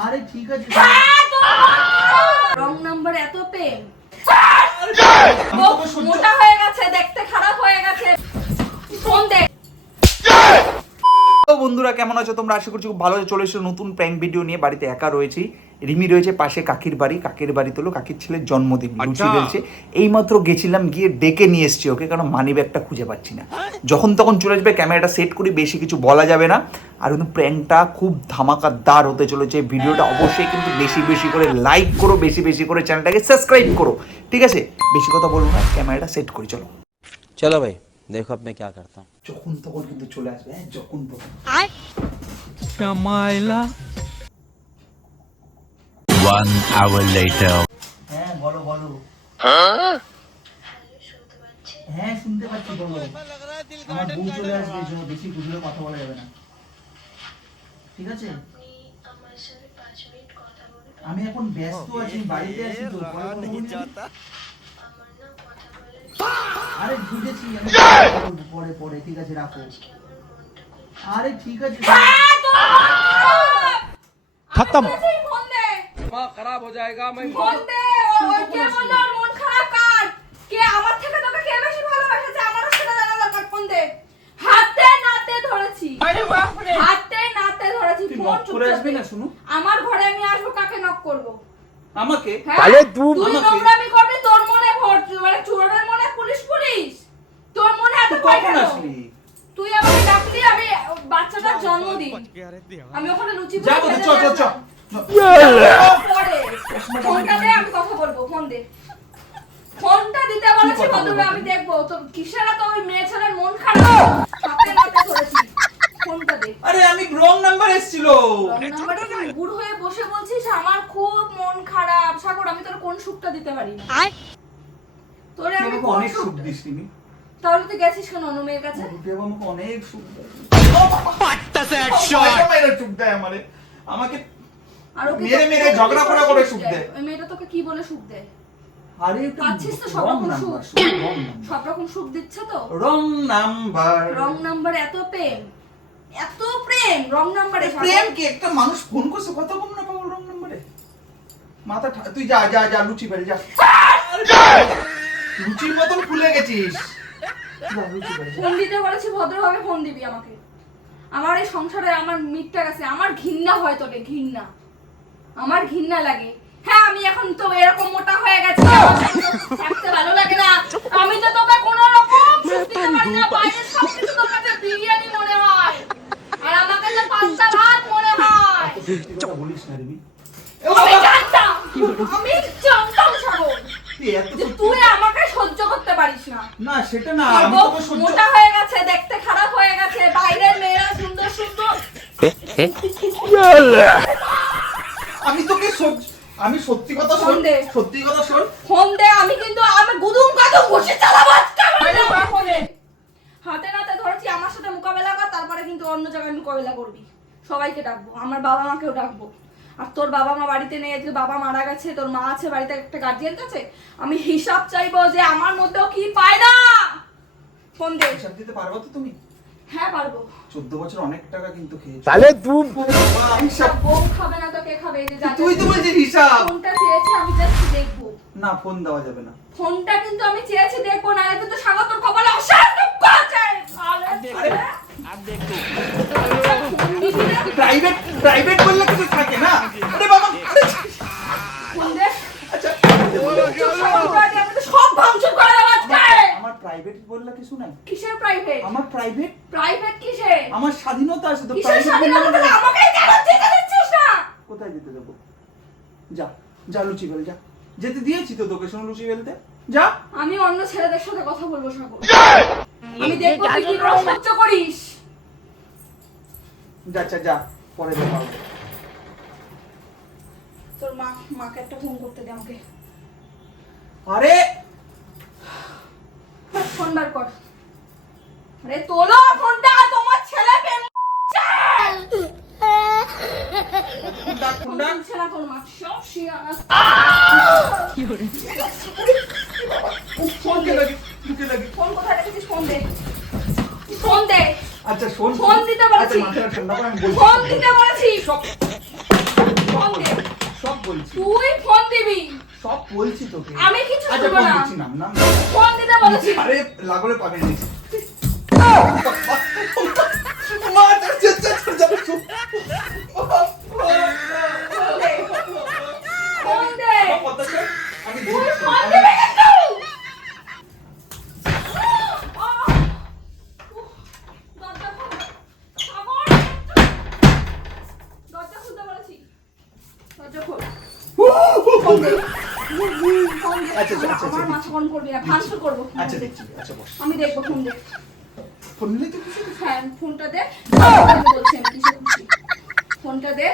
আরে ঠিক আছে রং নাম্বার এত প্রেম মোটা হয়ে গেছে, দেখতে খারাপ হয়ে গেছে। ফোন দে। তো বন্ধুরা কেমন আছো তোমরা? আশা করছি খুব ভালো আছো। চলে এসেছো নতুন প্র্যাঙ্ক ভিডিও নিয়ে। বাড়িতে একা রয়েছি, রিমি রয়েছে পাশে, কাকির বাড়ি তোলো, কাকির ছেলের জন্মদিন, লুচি বেলছে। এইমাত্র গেছিলাম, গিয়ে ডেকে নিয়ে এসছি ওকে, কারণ মানি ব্যাগটা খুঁজে পাচ্ছি না। যখন তখন চলে আসবে, ক্যামেরাটা সেট করি, বেশি কিছু বলা যাবে না। আর কিন্তু প্র্যাঙ্কটা খুব ধামাকাদার হতে চলেছে। ভিডিওটা অবশ্যই কিন্তু বেশি বেশি করে লাইক করো, বেশি বেশি করে চ্যানেলটাকে সাবস্ক্রাইব করো, ঠিক আছে? বেশি কথা বলবো না, ক্যামেরাটা সেট করি, চলো चलो भाई देखो अब मैं क्या करता हूँ। যখন তখন কিন্তু চলে আসবে, হ্যাঁ যখন তখন। One hour later. হ্যাঁ বলো বলো। হ্যাঁ শুনতে পাচ্ছি, বলো। আমার বউ চলে আসবে, বেশি বুঝলে কথা বলা যাবে না, ঠিক আছে? আমি এখন ব্যস্ত আছি, বাড়িতে আছি তো, আরে বুঝেছি, আমি পরে পরে, ঠিক আছে রাখো। আরে ঠিক আছে खत्म। ফোন দে। खराब हो जाएगा। मैं ফোন দে। ওই কে বললো ওর মন খারাপ কার? কে আমার থেকে তোকে কে বেশি ভালোবাসে? আমারও সেটা জানা দরকার। ফোন দে। হাতে নাতে ধরেছি। আরে বাপ রে। হাতে নাতে ধরেছি। ফোন করে আসবি না, শুনো। আমার ঘরে আমি আসবো, কাকে নক করব? আমাকে? তাহলে তুই নোংরামি করবি, তোর মনে ভোট মানে চোরের মনে পুলিশ পুলিশ, তোর মনে এত ভয় কখন কেন? আসলি? তুই আমাকে ডাকলি, আমি বাচ্চাটার জন্মদিন, আমি ওখানে লুচি যাবো তো, চল চল চল। পরে ফোনটা দে, আমি কথা বলবো। ফোন দে। ফোনটা দিতে বলেছি কতবার, আমি দেখবো তো কিসের তো ওই মেয়ে ছেলের মন খারাপ, হাতে নাতে ধরেছি। ফোনটা দে। আরে আমি রং নাম্বার এসেছিল। নাম্বারটা কি বুড় হয়ে বসে বলছিস আমার খুব মন খারাপ? সাগর, আমি তোর কোন সুখটা দিতে পারি? তোরে আমি কোন অনেক সুখ সুখটা? দিস তুমি। তাহলে তুই গেছিস কেন অন্য মেয়ের কাছে? দেব আমাকে অনেক সুখ দেয়। Patta se headshot. মেরে সুখ দেয় আমারে, আমাকে আর ওকে মেরে মেরে ঝগড়া করে সুখ দেয়। ওই মেয়েটা তোকে কি বলে সুখ দেয়? আরে একটু পাচ্ছিস তো সব রং রকম নাম্বার, সুখ? Wrong number. সব রকম সুখ দিচ্ছে তো? Wrong number. রং নাম্বার এত প্রেম, এত প্রেম রং নাম্বারে। প্রেম কি একটা মানুষ ফোন করছে কত কম না পাবো রং নাম্বারে? মাথা তুই যা যা যা, লুচি বেড়ে যা। লুচির মতন ফুলে গেছিস। যা, লুচি বেড়ে যা। ফোন দিতে বলেছি, ভদ্রভাবে ফোন দিবি আমাকে। আমার এই সংসারে আমার মিটটা গেছে, আমার ঘৃণা হয় তোকে, ঘৃণা, আমার ঘৃণা লাগে। হ্যাঁ আমি এখন তো এরকম মোটা হয়ে গেছি, থাকতে ভালো লাগে না। আমি তো তোকে কোনো রকম সুখ দিতে পারি না, বাইরের সব কিছু তোর কাছে বিরিয়ানি মনে হয়, আর আমাকে তো পাস্তা ভাত মনে হয়। তুই কথা বলিস না রিমি। আমি জানতাম, আমি জানতাম সাগর, তুই এত যে তুই আমাকে সহ্য করতে পারিস না। না সেটা না, তোর আমি বউ তোকে সহ্য। মোটা হয়ে গেছে, দেখতে খারাপ হয়ে গেছে, বাইরের মেয়েরা সুন্দর সুন্দর। আমি তোকে আমি সত্যি কথা শোন, ফোন দে। সত্যি কথা শোন। ফোন দে, আমি কিন্তু আমি গুদুম গাদুম ঘুষি চালাবো আজকে আমার ফোনে। হাতে নাতে ধরেছি, আমার সাথে মোকাবেলা কর, তারপরে কিন্তু অন্য জায়গায় মোকাবেলা করবি। সবাইকে ডাকবো, আমার বাবা মাকেও ডাকবো। আর তোর বাবা মা বাড়িতে নেই, আজকে বাবা মারা গেছে, তোর মা আছে বাড়িতে, একটা গার্জিয়ান আছে। আমি হিসাব চাইবো যে আমার মধ্যেও কি পায় না। ফোন দে। হিসাব দিতে পারবো তো তুমি? হ্যাঁ পারবো। 14 বছর অনেক টাকা কিন্তু খেয়েছি। তাহলে তুই হিসাব বউ খাবে না তো কে খাবে? এই যে জানো, তুই তো বলছিস হিসাব। ফোনটা চেয়েছে, আমি জাস্ট দেখবো। না ফোন দেওয়া যাবে না। ফোনটা কিন্তু আমি চেয়েছি দেখবো, না কিন্তু স্বাগত তোর কপালে অসার দুঃখ আছে। প্রাইভেট বললে কিছু থাকে না। আরে বাবা, আরে ফোন দে। আচ্ছা আমি তো সব ভাঙচুর করে দেবো আজকে। আমার প্রাইভেট বললে কিছু নাই। কিসের প্রাইভেট? আমার প্রাইভেট, প্রাইভেট কিসের? আমার স্বাধীনতা আছে তো। কিসের প্রাইভেট স্বাধীনতা? তাহলে আমাকেই কেন যেতে দিচ্ছিস না? কোথায় যেতে দেবো? যা যা, লুচি বেল যা। যেতে দিয়েছি তো তোকে, শোনো লুচি বেলতে যা। আমি অন্য ছেলেদের সাথে কথা বলবো সাগর, আমি দেখবো তুই কি করে সহ্য করিস। যা আচ্ছা যা, পরে দেখা হবে। তোর মাকে একটা ফোন করতে দে আমাকে। আরে ফোন বার কর। আরে তোলো ফোনটা, তোমার ছেলে প্রেম করছে না, তোর মা সব শিয়ানা। ফোন কে লাগে, ঢুকে লাগে। ফোন কোথায় রেখেছিস? ফোন দে, ফোন দে। আচ্ছা শোন, ফোন দিতে বলেছি। আচ্ছা মাথাটা ঠান্ডা করে আমি বলছি। ফোন দিতে বলেছি। ফোন তুই ফোন দিবি। সব বলছি তোকে। আমি কিছু আচ্ছা শুনবো ফোন না। দিচ্ছি, নাম ফোন দিতে বলেছি। আরে লাগলে পাবে না। মা চল ফোন দে। আমি তুই ফোন দিবি কিন্তু। দরজা খোল। সাগর। দরজা খুলতে বলেছি। দরজা খোল। ফোন দে। ফোন দে। আচ্ছা, আচ্ছা, আচ্ছা, আমার মাথা গরম করবি না, ভাঙচুর করবো। আচ্ছা দেখছি, আচ্ছা বস। আমি দেখবো, ফোন দে। ফোন নিলে তো কিছু হ্যাঁ, ফোনটা দে। আমি বলছি আমি কিসে খুশি। ফোনটা দে।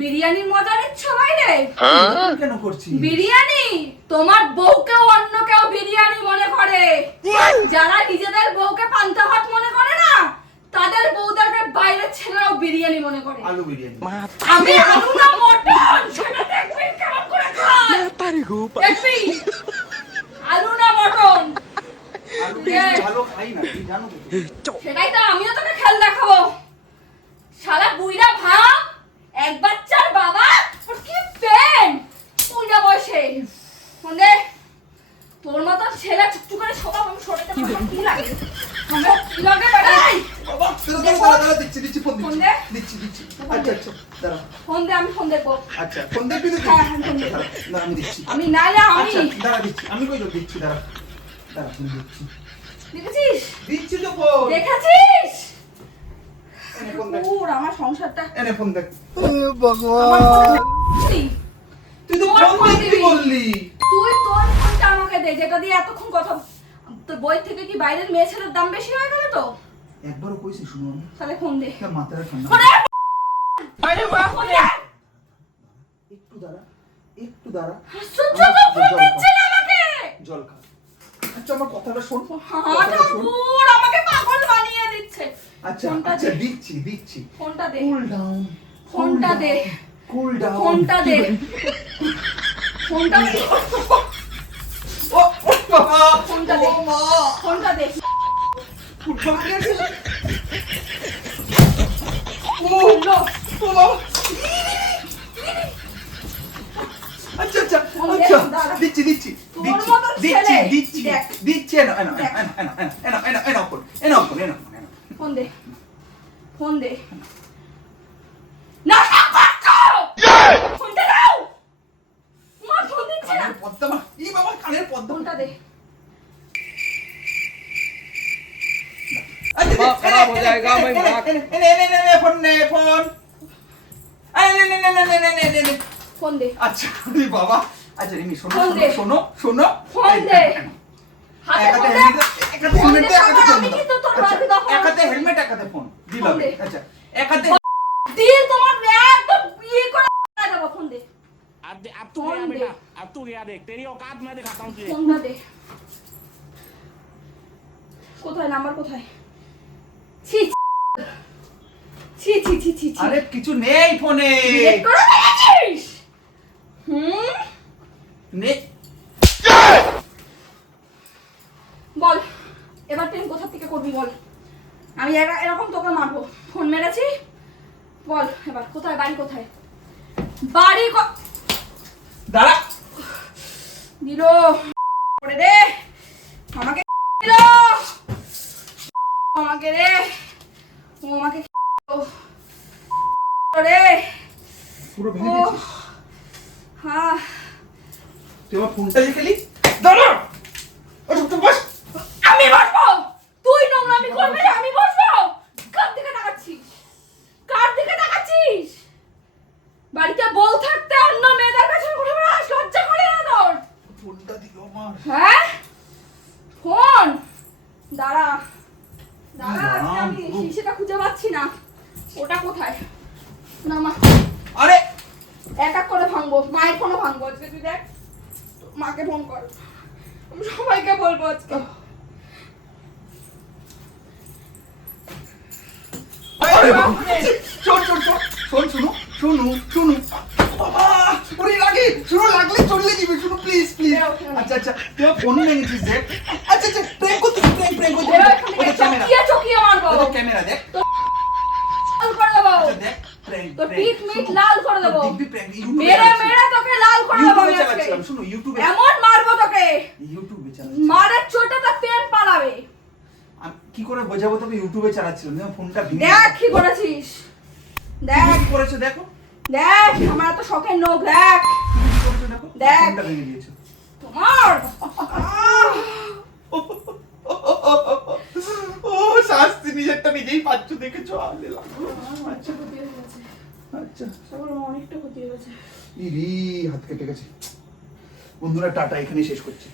বিরিয়ানির মজা নিচ্ছ বাইরে? কেন করছি? বিরিয়ানি তোমার বউকেও অন্য কেউ বিরিয়ানি মনে করে। যারা নিজেদের বউকে পান্তা ভাত মনে করে না, তাদের বউদেরকে বাইরের ছেলেরাও বিরিয়ানি মনে করে। আলু বিরিয়ানি। আমি আলু না মটন, সেটা দেখবি কেমন করে খায়। দেখবি আলু না মটন। আলু বিরিয়ানি ভালো খাই না, তুই জানো তো। সেটাই তো আমিও তোকে খেল দেখাবো। শালা বুইড়া ভাব, এক বাচ্চার বাবা, ওর কি পেন বুইড়া বয়সে। ফোনে তোর মতন ছেলে চুপচুপ করে সবাই আমি সরাইতে পারবো না, কি লাগে আমার কি লাগে বাড়াই। বাবা দাঁড়া দিচ্ছি ফোন ফোন দিচ্ছি দে। দিচ্ছি। আচ্ছা আচ্ছা দাঁড়া। ফোন দে, আমি ফোন দেখবো। আচ্ছা ফোন দেখবি তো? হ্যাঁ, হ্যাঁ, ফোন দেখবো। দাঁড়া আমি দিচ্ছি। আমি নাইলে আমি আচ্ছা দাঁড়া দিচ্ছি, আমি কই দিচ্ছি, দাঁড়া দাঁড়া ফোন দিচ্ছি। দেখেছিস দিচ্ছি তো ফোন। দেখেছিস এনে ফোন দেখ, ওর আমার সংসারটা এনে ফোন দেখ। আমার ফোনে তুই তো তোর ফোন ফোন দেখতে দিবি। বললি। তুই তোর ফোনটা আমাকে দে, যেটা দিয়ে এতক্ষণ কথা। তোর বই থেকে কি বাইরের মেয়ে ছেলের দাম বেশি হয়ে গেল তো? একবারও কইছি শুনো আমি। তাহলে ফোন দে। না মাথাটা ঠান্ডা। ফোন দে। আরে বাবা, ফোন দে। একটু দাঁড়া। আশ্চর্য তো, ফোন দিচ্ছে না আমাকে। জল খা। আচ্ছা আমার কথাটা শোন। হ্যাঁ, ঠাকুর আমাকে পাগল বানিয়ে দিচ্ছে। আচ্ছা ফোনটা আচ্ছা দে। দিচ্ছি। ফোনটা দে। Cool down. ফোনটা দে। Cool down. ফোনটা দে। ফোনটা দে। ও বাবা। ফোনটা দে। ও মা। ফোনটা দে। ফুটবল খেলছে। ও লো। ও বাবা। আচ্ছা আচ্ছা ফোন দে, আচ্ছা দাঁড়া। দিচ্ছি তোর মতন ছেলে। দেখ। এনো ফোন দে। ফোন দে। না ফোনটা দাও। মা ফোন দিচ্ছে না। কানের পদ্মা মা, ই বাবা কানের পদ্মা। ফোনটা দে। আচ্ছা, दिमाग खराब हो जाएगा मैं ফোন দে। আচ্ছা রে বাবা। আচ্ছা রিমি শোনো ফোন দে। শোনো শোনো ফোন দে। হাতে একাতে ফোন দে। হেলমেট, ফোন দে, একাতে সাগর, ফোন আমি দাও। কিন্তু তোর আচ্ছা, বাড়ি দখল- একাতে হেলমেট একাতে ফোন দিল। ফোন দে। আচ্ছা একাতে দিল তোমার একদম ইয়ে করে দেবো। ফোন দে। अब तू गया फोन दे। बेटा, अब तू गया, দেখ तेरी औकात मैं दिखाता हूँ तुझे। ফোনটা দে। কোথায় নাম্বার কোথায়? ছি ছি ছি ছি ছি ছি। আরে কিছু নেই ফোনে। ডিলিট করে দিয়েছিস? নে বল এবার তুই কোথা থেকে করবি বল। আমি এরকম তোকে মারবো। ফোন মেরেছি বল এবার কোথায়, বাড়ি কোথায়? বাড়ি দাঁড়া। দিল করে দে আমাকে, দিল আমাকে রে, ও আমাকে রে। পুরো ও ভেঙে দিয়েছিস। হ্যাঁ তুই আমার ফোনটা যে খেলি। দাঁড়া। ও তো বস। আমি বসবো? তুই নোংরামি করবি না, আমি বসবো? কার দিকে তাকাচ্ছিস? কার দিকে তাকাচ্ছিস? বাড়িতে বউ থাকতে অন্য মেয়েদের কাছে ঘুরে বেড়াস, লজ্জা করে না তোর? ফোনটা দিল আমার। হ্যাঁ ফোন দাঁড়া দাঁড়া, রাম, আমি শিশিটা খুঁজে পাচ্ছি না। ওটা কোথায়? না মা আরে এক এক করে ভাঙবো, মায়ের ফোনও ভাঙবো আজকে। তুই দেখ মাকে ফোন কর, আমি সবাইকে বলবো আজকে। শোন শোন শোন শোন শুনো শুনু শুনু বাবা ওরে লাগে শুনো, লাগলে চলে দিবি শুনো প্লিজ প্লিজ। আচ্ছা আচ্ছা তুই ফোন ভেঙেছিস দেখ। আচ্ছা আচ্ছা প্রেম করতে প্রেম করতে। এবার এখান থেকে চকিয়ে চকিয়ে মারবো, ক্যামেরা দেখ। লাল করে দেবো, আচ্ছা দেখ প্রেম তোর পিঠ মিট লাল করে দেবো দিব্যি prank, YouTube এ মেরে চালাচ্ছি। মেরে তোকে লাল করে দেবো ইউটিউবে আমি আজকে। চালাচ্ছিলাম, শোনো, ইউটিউবে এমন মারবো তোকে চালাচ্ছি। মারের চোটে তো প্রেম পালাবে। আমি কি করে বোঝাবো তোকে? ইউটিউবে চালাচ্ছিলাম, দেখো ফোনটা ভেঙে দেখ কি করেছিস, দেখ কি করেছো দেখো, দেখ আমার তো শখের নোখ, দেখ কি করেছো দেখো, দেখ। ফোনটা ভেঙে দিয়েছো। তোমার ও শাস্তি নিজেরটা নিজেই পাচ্ছ, দেখেছো? আলে লাগলো। আচ্ছা ক্ষতি হয়ে গেছে, আচ্ছা, অনেকটা ক্ষতি হয়ে গেছে। ইরি হাত কেটে গেছে। বন্ধুরা টাটা, এখানে শেষ করছি।